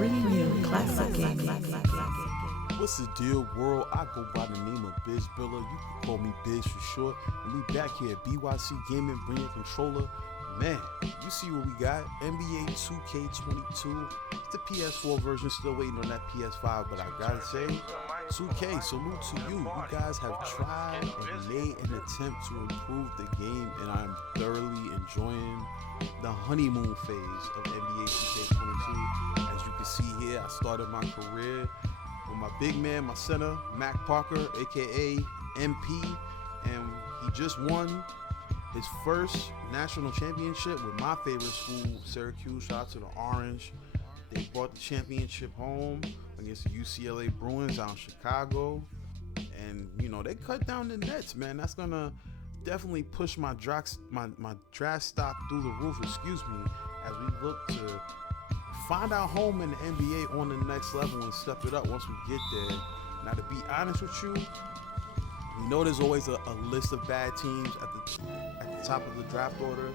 bringing you classic gaming. What's the deal, world? I go by the name of Biz Biller. You can call me Biz for short. And we back here at BYC Gaming, bringing controller. Man, you see what we got. NBA 2K22. It's the PS4 version, still waiting on that PS5, but I gotta say, 2K, salute to you. You guys have tried and made an attempt to improve the game, and I'm thoroughly enjoying the honeymoon phase of NBA 2K22. As you can see here, I started my career with my big man, my center, Mac Parker, aka MP, and he just won his first national championship with my favorite school, Syracuse. Shout out to the Orange. They brought the championship home against the UCLA Bruins out in Chicago. And, you know, they cut down the nets, man. That's going to definitely push my draft stock through the roof, as we look to find our home in the NBA on the next level and step it up once we get there. Now, to be honest with you, we know there's always a list of bad teams at the top of the draft order.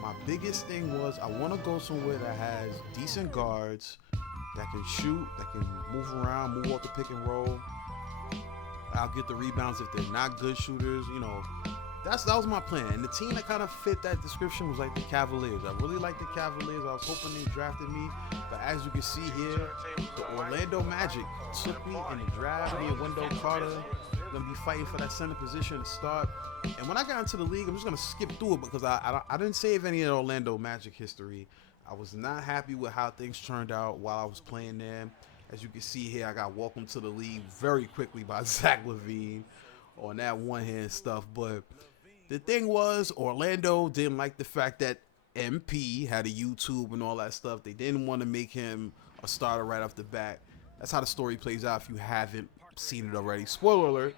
My biggest thing was I want to go somewhere that has decent guards, that can shoot, that can move around, move off the pick and roll. I'll get the rebounds if they're not good shooters. You know, that was my plan. And the team that kind of fit that description was like the Cavaliers. I really like the Cavaliers. I was hoping they drafted me. But as you can see here, the Orlando Magic took me in the draft. Me and Wendell Carter gonna be fighting for that center position to start. And when I got into the league, I'm just gonna skip through it because I didn't save any of the Orlando Magic history. I was not happy with how things turned out while I was playing there. As you can see here, I got welcomed to the league very quickly by Zach LaVine on that one-hand stuff. But the thing was, Orlando didn't like the fact that MP had a YouTube and all that stuff. They didn't want to make him a starter right off the bat. That's how the story plays out if you haven't seen it already. Spoiler alert,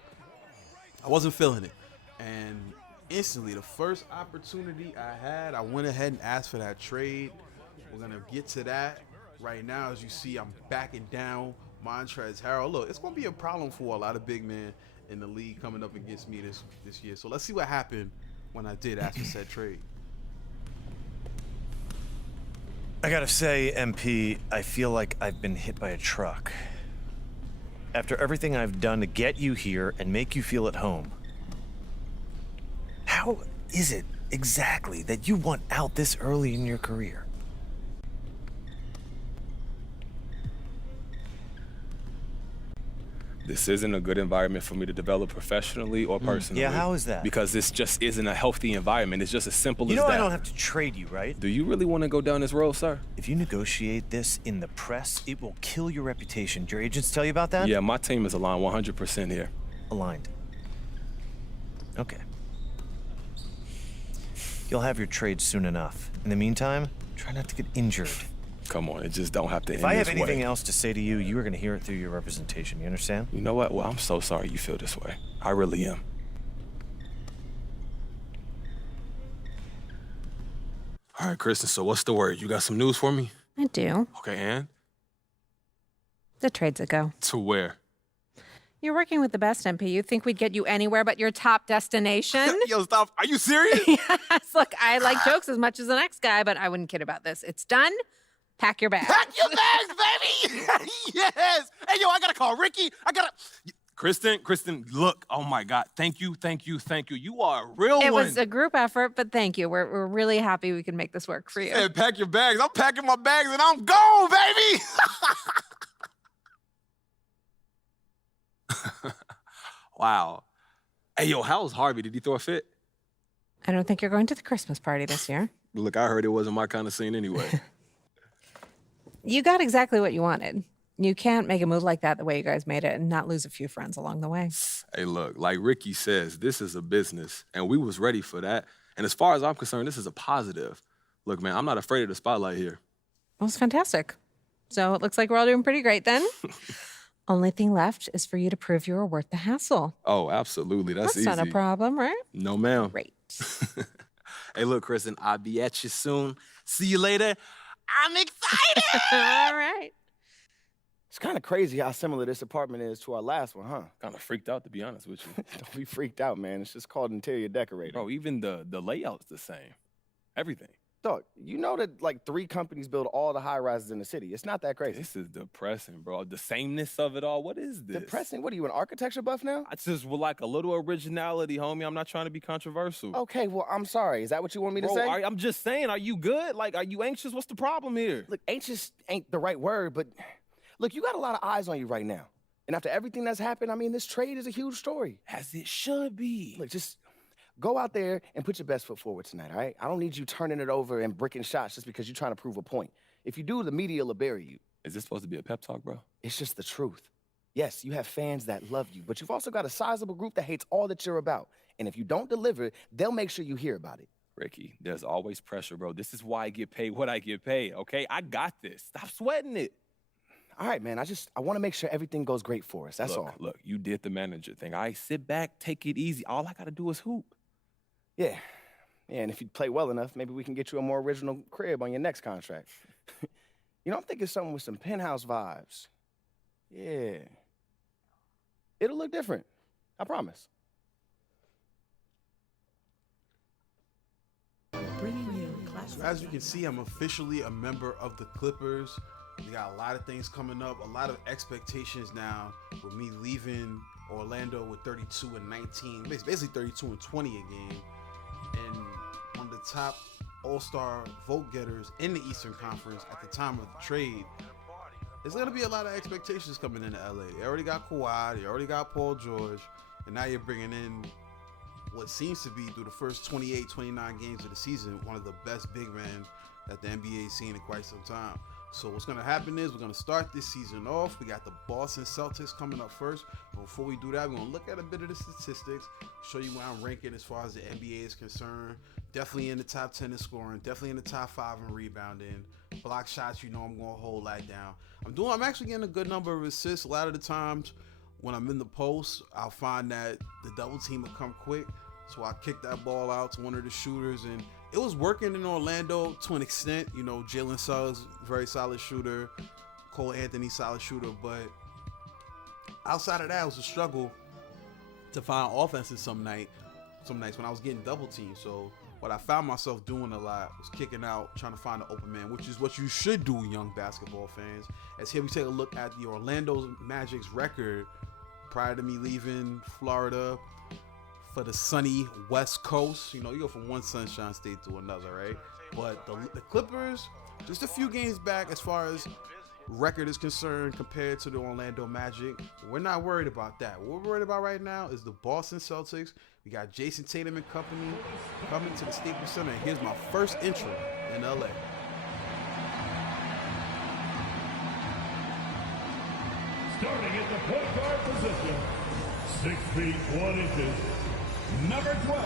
I wasn't feeling it. And instantly, the first opportunity I had, I went ahead and asked for that trade. We're going to get to that. Right now, as you see, I'm backing down Montrezl Harrell. Look, it's going to be a problem for a lot of big men in the league coming up against me this year. So let's see what happened when I did ask for said trade. I gotta say, MP, I feel like I've been hit by a truck. After everything I've done to get you here and make you feel at home, how is it exactly that you want out this early in your career? This isn't a good environment for me to develop professionally or personally. Yeah, how is that? Because this just isn't a healthy environment. It's just as simple as that. You know I don't have to trade you, right? Do you really want to go down this road, sir? If you negotiate this in the press, it will kill your reputation. Your agents tell you about that? Yeah, my team is aligned 100% here. Aligned. Okay. You'll have your trade soon enough. In the meantime, try not to get injured. Come on, it just don't have to end If I have this anything way. else to say to you, you are going to hear it through your representation. You understand? You know what? Well, I'm so sorry you feel this way. I really am. All right, Kristen, so what's the word? You got some news for me? I do. Okay, and? The trade's a go. To where? You're working with the best, MP. You'd think we'd get you anywhere but your top destination. Yo, stop. Are you serious? Yes. Look, I like jokes as much as the next guy, but I wouldn't kid about this. It's done. Pack your bags. Pack your bags, baby! Yes! Hey, yo, I gotta call Ricky. Kristen, look. Oh, my God. Thank you. You are a real one. It was a group effort, but thank you. We're really happy we can make this work for you. Hey, pack your bags. I'm packing my bags and I'm gone, baby! Wow. Hey, yo, how's Harvey? Did he throw a fit? I don't think you're going to the Christmas party this year. Look, I heard it wasn't my kind of scene anyway. You got exactly what you wanted. You can't make a move like that the way you guys made it and not lose a few friends along the way. Hey, look, like Ricky says, this is a business, and we was ready for that. And as far as I'm concerned, this is a positive. Look, man, I'm not afraid of the spotlight here. Well, it's fantastic. So it looks like we're all doing pretty great then. Only thing left is for you to prove you were worth the hassle. Oh, absolutely. That's easy. Not a problem, right? No, ma'am. Great. Hey, look, Kristen, I'll be at you soon. See you later. I'm excited! All right. It's kind of crazy how similar this apartment is to our last one, huh? Kind of freaked out, to be honest with you. Don't be freaked out, man. It's just called interior decorating. Bro, even the layout's the same. Everything. Dog, you know that like 3 companies build all the high rises in the city. It's not that crazy. This is depressing, bro. The sameness of it all. What is this? Depressing? What are you, an architecture buff now? I just would like a little originality, homie. I'm not trying to be controversial. Okay, well, I'm sorry. Is that what you want me to Bro, say? I'm just saying, are you good? Like, are you anxious? What's the problem here? Look, anxious ain't the right word, but look, you got a lot of eyes on you right now. And after everything that's happened, I mean, this trade is a huge story. As it should be. Look, just go out there and put your best foot forward tonight, all right? I don't need you turning it over and bricking shots just because you're trying to prove a point. If you do, the media will bury you. Is this supposed to be a pep talk, bro? It's just the truth. Yes, you have fans that love you, but you've also got a sizable group that hates all that you're about. And if you don't deliver, they'll make sure you hear about it. Ricky, there's always pressure, bro. This is why I get paid what I get paid, okay? I got this. Stop sweating it. All right, man, I want to make sure everything goes great for us. That's all. Look, you did the manager thing. All right, sit back, take it easy. All I got to do is hoop. Yeah, and if you play well enough, maybe we can get you a more original crib on your next contract. You know, I'm thinking something with some penthouse vibes. Yeah. It'll look different. I promise. Bringing you classic. So as you can see, I'm officially a member of the Clippers. We got a lot of things coming up, a lot of expectations now with me leaving Orlando with 32 and 19, basically 32 and 20 a game, and one of the top all-star vote getters in the Eastern Conference at the time of the trade. There's gonna be a lot of expectations coming into LA. They already got Kawhi, they already got Paul George, and now you're bringing in what seems to be, through the first 28, 29 games of the season, one of the best big men that the NBA's seen in quite some time. So what's going to happen is we're going to start this season off. We got the Boston Celtics coming up first. But before we do that, we're going to look at a bit of the statistics, show you where I'm ranking as far as the NBA is concerned. Definitely in the top 10 in scoring, definitely in the top 5 in rebounding. Block shots, you know I'm going to hold that down. I'm actually getting a good number of assists. A lot of the times when I'm in the post, I'll find that the double team will come quick. So I kick that ball out to one of the shooters, and it was working in Orlando to an extent. You know, Jalen Suggs, very solid shooter. Cole Anthony, solid shooter. But outside of that, it was a struggle to find offenses some nights when I was getting double teamed. So what I found myself doing a lot was kicking out, trying to find an open man, which is what you should do, young basketball fans. As here we take a look at the Orlando Magic's record prior to me leaving Florida for the sunny West Coast. You know, you go from one sunshine state to another, right? But the Clippers, just a few games back as far as record is concerned compared to the Orlando Magic. We're not worried about that. What we're worried about right now is the Boston Celtics. We got Jason Tatum and company coming to the Staples Center. And here's my first intro in LA. Starting at the point guard position, 6 feet 1 inches, number 12,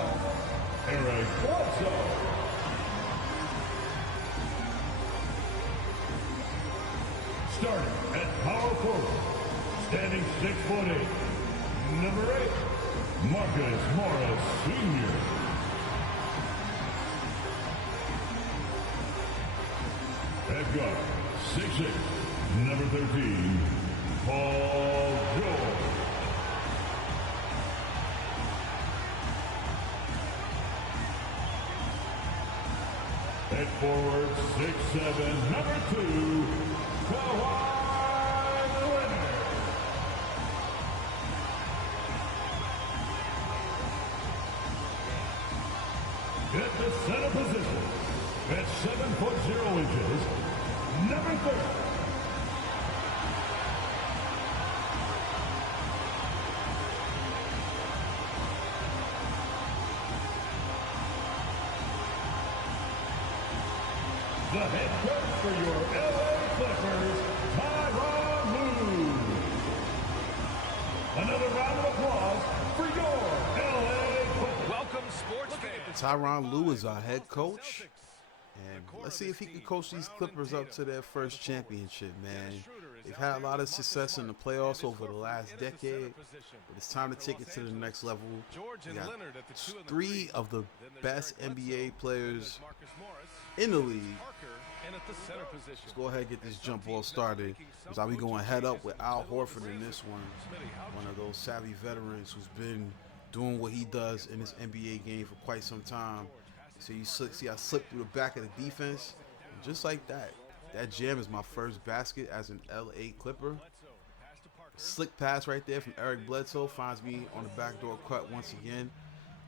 Eric Bledsoe. Starting at power forward, standing 6'8", number 8, Marcus Morris Sr. At guard, 6'6", number 13, Paul George. At forward, 6'7", number 2, Kawhi Leonard. At the center position, at 7'0", number 30. The head coach for your LA Clippers, Tyronn Lue. Another round of applause for your LA Clippers. Welcome, sports fans. Tyronn Lue is our head coach. And let's see if he can coach these Clippers up to their first championship, man. They've had a lot of success in the playoffs over the last decade, but it's time to take it to the next level. We got 3 of the best NBA players in the league. Let's go ahead and get this jump ball started. Because I'll be going head up with Al Horford in this one of those savvy veterans who's been doing what he does in this NBA game for quite some time. So you see I slipped through the back of the defense. And just like that. That jam is my first basket as an LA Clipper. Slick pass right there from Eric Bledsoe finds me on the backdoor cut once again.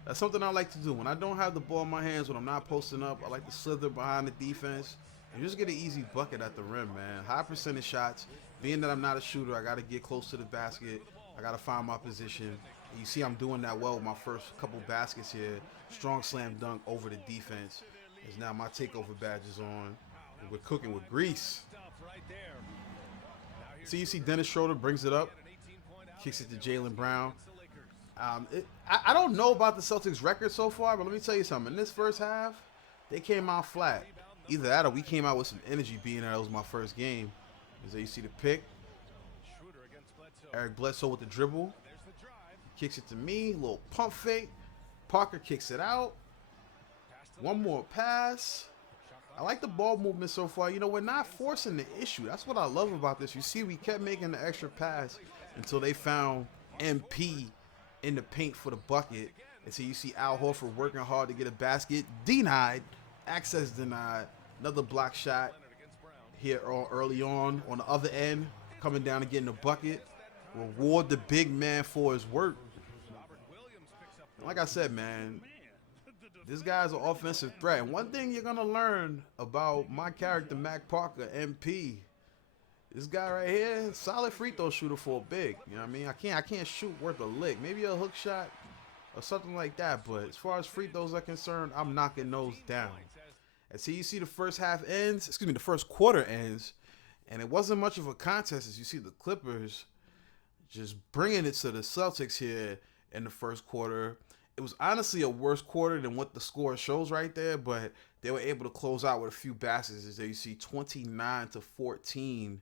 That's something I like to do. When I don't have the ball in my hands, when I'm not posting up, I like to slither behind the defense and just get an easy bucket at the rim, man. High percentage shots. Being that I'm not a shooter, I got to get close to the basket. I got to find my position. And you see I'm doing that well with my first couple baskets here. Strong slam dunk over the defense. As now my takeover badge is on. And we're cooking with grease. So you see Dennis Schroeder brings it up. Kicks it to Jaylen Brown. I don't know about the Celtics' record so far, but let me tell you something. In this first half, they came out flat. Either that or we came out with some energy being there. That was my first game. As there you see the pick. Eric Bledsoe with the dribble. Kicks it to me. Little pump fake. Parker kicks it out. One more pass. I like the ball movement so far. You know, we're not forcing the issue. That's what I love about this. You see, we kept making the extra pass until they found MP in the paint for the bucket. And so you see Al Horford working hard to get a basket. Denied. Access denied. Another block shot here early on the other end. Coming down and getting the bucket. Reward the big man for his work. Like I said, man, this guy's an offensive threat. And one thing you're going to learn about my character, Mac Parker, MP, this guy right here, solid free throw shooter for a big. You know what I mean? I can't shoot worth a lick. Maybe a hook shot or something like that. But as far as free throws are concerned, I'm knocking those down. And so you see the first quarter ends. And it wasn't much of a contest as you see the Clippers just bringing it to the Celtics here in the first quarter. It was honestly a worse quarter than what the score shows right there, but they were able to close out with a few baskets. As there you see 29-14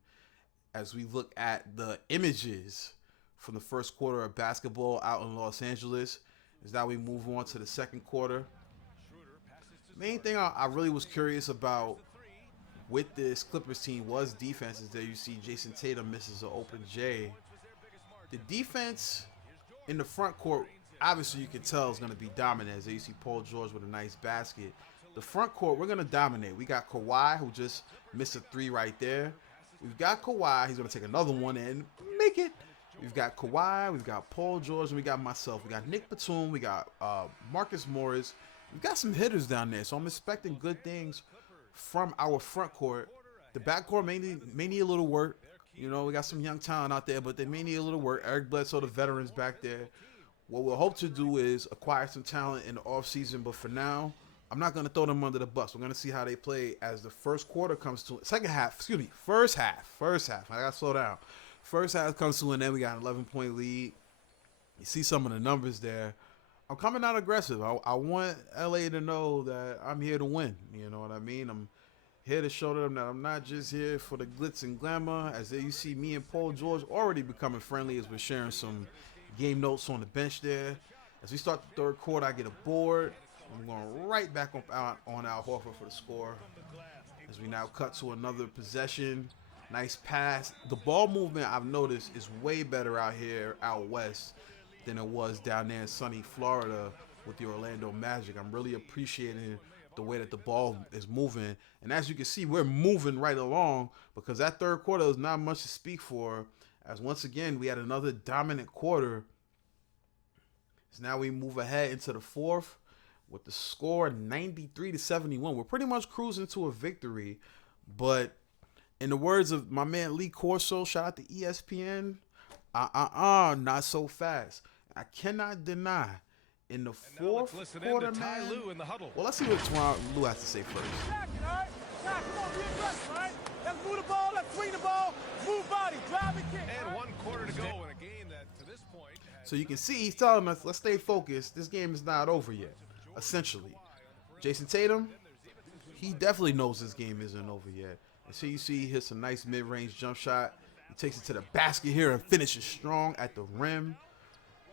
as we look at the images from the first quarter of basketball out in Los Angeles. As now we move on to the second quarter. Main thing I really was curious about with this Clippers team was defense. As there you see Jason Tatum misses an open J. The defense in the front court, obviously you can tell is going to be dominant. As you see Paul George with a nice basket. The front court, we're going to dominate. We got Kawhi, who just missed a three right there. We've got Kawhi. He's going to take another one and make it. We've got Kawhi. We've got Paul George. And we got myself. We got Nick Batum. We got Marcus Morris. We've got some hitters down there. So I'm expecting good things from our front court. The back court may need a little work. You know, we got some young talent out there, but they may need a little work. Eric Bledsoe, the veterans back there. What we'll hope to do is acquire some talent in the offseason, but for now, I'm not going to throw them under the bus. We're going to see how they play as the first quarter comes to first half. I got to slow down. First half comes to an end. We got an 11-point lead. You see some of the numbers there. I'm coming out aggressive. I want LA to know that I'm here to win. You know what I mean? I'm here to show them that I'm not just here for the glitz and glamour. As there you see me and Paul George already becoming friendly as we're sharing some game notes on the bench there. As we start the third quarter, I get a board. I'm going right back on Al Horford for the score. As we now cut to another possession. Nice pass. The ball movement, I've noticed, is way better out here out west than it was down there in sunny Florida with the Orlando Magic. I'm really appreciating the way that the ball is moving. And as you can see, we're moving right along because that third quarter is not much to speak for. As once again, we had another dominant quarter. So now we move ahead into the fourth with the score 93-71. We're pretty much cruising to a victory. But in the words of my man Lee Corso, shout out to ESPN, not so fast. I cannot deny in the fourth quarter, man. Well, let's see what Lou has to say first. Let's move the ball, let's swing the ball, move body, drive and kick. And 1 quarter to go in a game that to this point. So you can see he's telling us, let's stay focused. This game is not over yet, essentially. Jason Tatum, he definitely knows this game isn't over yet. And so you see he hits a nice mid-range jump shot. He takes it to the basket here and finishes strong at the rim.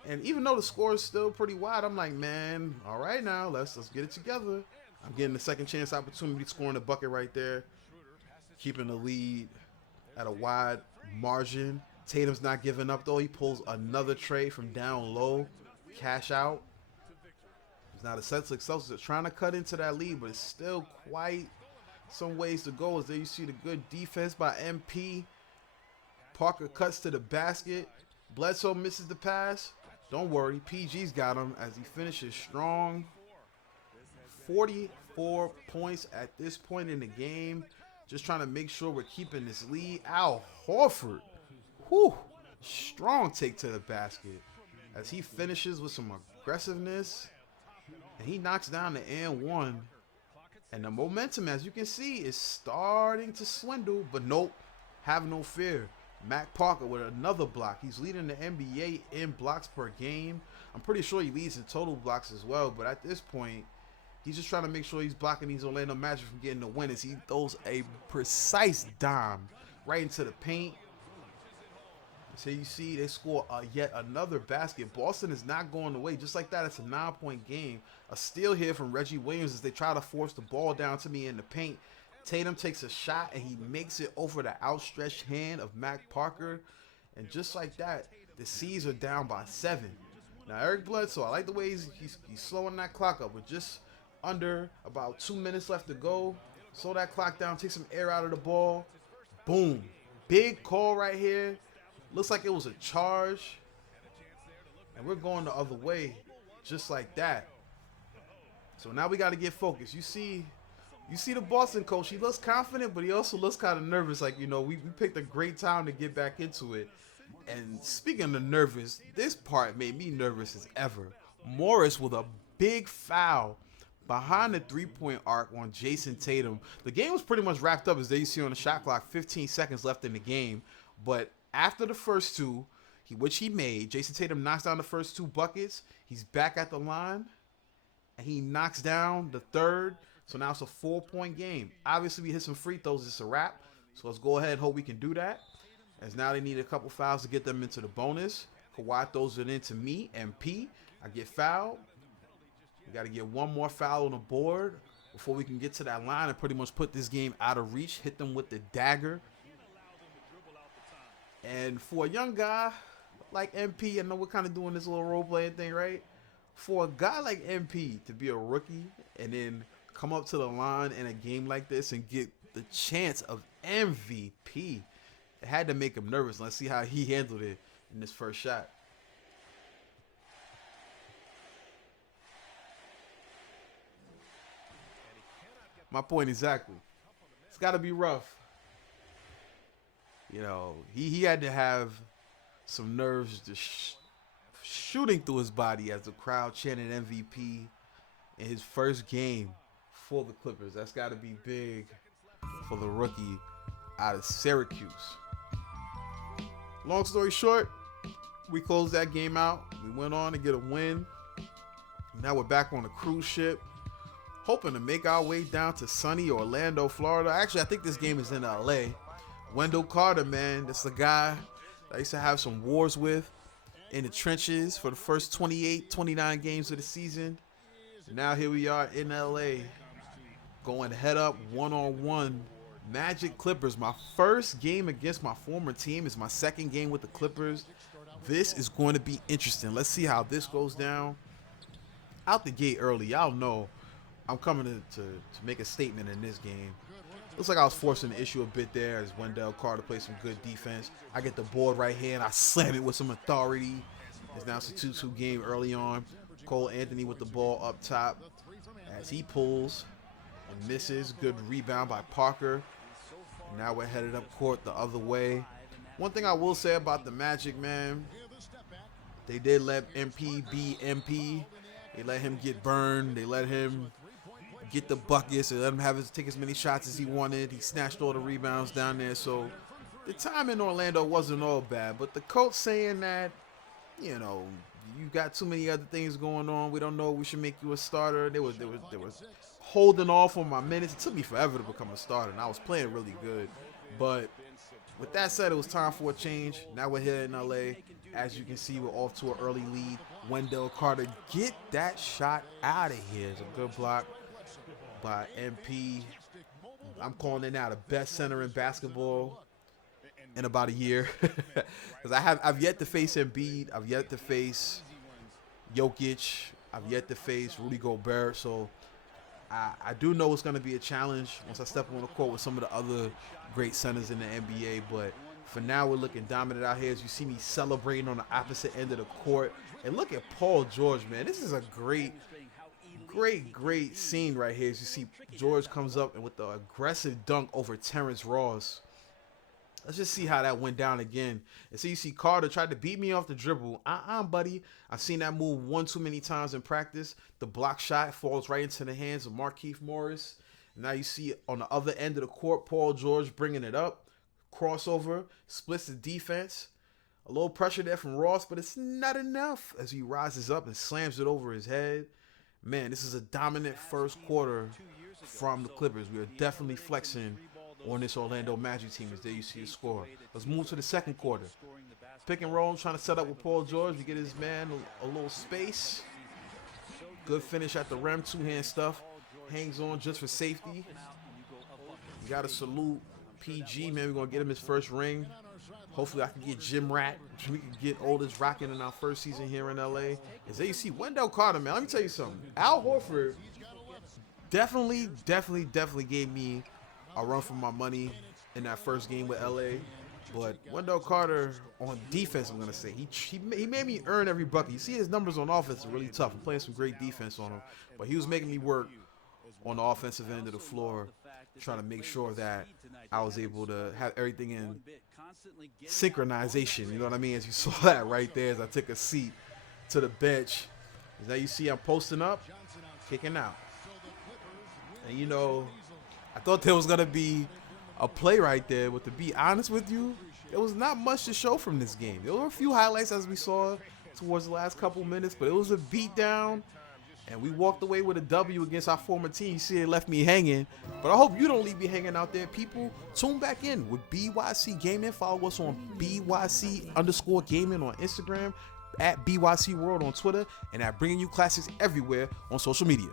And even though the score is still pretty wide, I'm like, man, all right now, let's get it together. I'm getting the second chance opportunity, scoring the bucket right there. Keeping the lead at a wide margin. Tatum's not giving up, though. He pulls another trade from down low. Cash out. Now the Celtics are trying to cut into that lead, but it's still quite some ways to go. As there you see the good defense by MP. Parker cuts to the basket. Bledsoe misses the pass. Don't worry, PG's got him as he finishes strong. 44 points at this point in the game. Just trying to make sure we're keeping this lead. Al Horford, whew, strong take to the basket as he finishes with some aggressiveness. And he knocks down the and-one. And the momentum, as you can see, is starting to swindle. But nope, have no fear. Mac Parker with another block. He's leading the NBA in blocks per game. I'm pretty sure he leads in total blocks as well. But at this point, he's just trying to make sure he's blocking these Orlando Magic from getting the win as he throws a precise dime right into the paint. So you see they score yet another basket. Boston is not going away. Just like that, it's a 9-point game. A steal here from Reggie Williams as they try to force the ball down to me in the paint. Tatum takes a shot and he makes it over the outstretched hand of Mac Parker. And just like that, the C's are down by 7. Now Eric Bledsoe, I like the way he's slowing that clock up with just under about 2 minutes left to go. Slow that clock down, take some air out of the ball. Boom. Big call right here. Looks like it was a charge. And we're going the other way just like that. So now we got to get focused. You see the Boston coach. He looks confident, but he also looks kind of nervous. Like, you know, we picked a great time to get back into it. And speaking of nervous, this part made me nervous as ever. Morris with a big foul behind the three-point arc on Jason Tatum. The game was pretty much wrapped up as there you see on the shot clock, 15 seconds left in the game. But after the first two, which he made, Jason Tatum knocks down the first 2 buckets. He's back at the line, and he knocks down the third. So now it's a 4-point game. Obviously, we hit some free throws. It's a wrap. So let's go ahead and hope we can do that. As now they need a couple fouls to get them into the bonus. Kawhi throws it into me, MP. I get fouled. We got to get one more foul on the board before we can get to that line and pretty much put this game out of reach. Hit them with the dagger. And for a young guy like MP, I know we're kind of doing this little role-playing thing, right? For a guy like MP to be a rookie and then come up to the line in a game like this and get the chance of MVP, it had to make him nervous. Let's see how he handled it in this first shot. My point exactly. It's got to be rough. You know, he had to have some nerves just shooting through his body as the crowd chanted MVP in his first game for the Clippers. That's got to be big for the rookie out of Syracuse. Long story short, we closed that game out. We went on to get a win. Now we're back on a cruise ship, hoping to make our way down to sunny Orlando, Florida. Actually, I think this game is in LA. Wendell Carter, man, that's the guy I used to have some wars with in the trenches for the first 28, 29 games of the season. Now here we are in LA, going head up, one-on-one. Magic Clippers. My first game against my former team is my second game with the Clippers. This is going to be interesting. Let's see how this goes down. Out the gate early, y'all know I'm coming to make a statement in this game. Looks like I was forcing the issue a bit there as Wendell Carter plays some good defense. I get the board right here and I slam it with some authority. It's now a 2-2 game early on. Cole Anthony with the ball up top as he pulls and misses. Good rebound by Parker. Now we're headed up court the other way. One thing I will say about the Magic, man, they did let MP be MP. They let him get burned. They let him get the buckets. They let him take as many shots as he wanted. He snatched all the rebounds down there. So the time in Orlando wasn't all bad. But the coach saying that, you know, you got too many other things going on. We don't know. We should make you a starter. They were holding off on my minutes. It took me forever to become a starter, and I was playing really good. But with that said, it was time for a change. Now we're here in LA. As you can see, we're off to an early lead. Wendell Carter, get that shot out of here. It's a good block by MP. I'm calling it now the best center in basketball in about a year. Because I've yet to face Embiid. I've yet to face Jokic. I've yet to face Rudy Gobert, so I do know it's going to be a challenge once I step on the court with some of the other great centers in the NBA, but for now, we're looking dominant out here as you see me celebrating on the opposite end of the court. And look at Paul George, man. This is a great scene right here as you see George comes up and with the aggressive dunk over Terrence Ross. Let's just see how that went down again. And so you see Carter tried to beat me off the dribble. Buddy. I've seen that move one too many times in practice. The block shot falls right into the hands of Markieff Morris. And now you see on the other end of the court, Paul George bringing it up. Crossover, splits the defense. A little pressure there from Ross, but it's not enough as he rises up and slams it over his head. Man, this is a dominant first quarter from the Clippers. We are definitely flexing on this Orlando Magic team as there you see the score. Let's move to the second quarter. Pick and roll, trying to set up with Paul George. We get his man a little space. Good finish at the rim, two-hand stuff. Hangs on just for safety. You got to salute PG, man. We're going to get him his first ring. Hopefully I can get Jim Rat. We can get Oldest rocking in our first season here in LA. As there you see Wendell Carter, man. Let me tell you something. Al Horford definitely gave me a run for my money in that first game with LA. But Wendell Carter on defense, I'm going to say, he made me earn every bucket. You see his numbers on offense are really tough. I'm playing some great defense on him. But he was making me work on the offensive end of the floor, trying to make sure that I was able to have everything in synchronization. You know what I mean? As you saw that right there as I took a seat to the bench. As now you see I'm posting up, kicking out. And you know, I thought there was going to be a play right there, but to be honest with you, there was not much to show from this game. There were a few highlights as we saw towards the last couple minutes, but it was a beatdown. And we walked away with a W against our former team. You see, it left me hanging. But I hope you don't leave me hanging out there. People, tune back in with BYC Gaming. Follow us on BYC_gaming on Instagram, at BYC World on Twitter, and at Bringing You Classics everywhere on social media.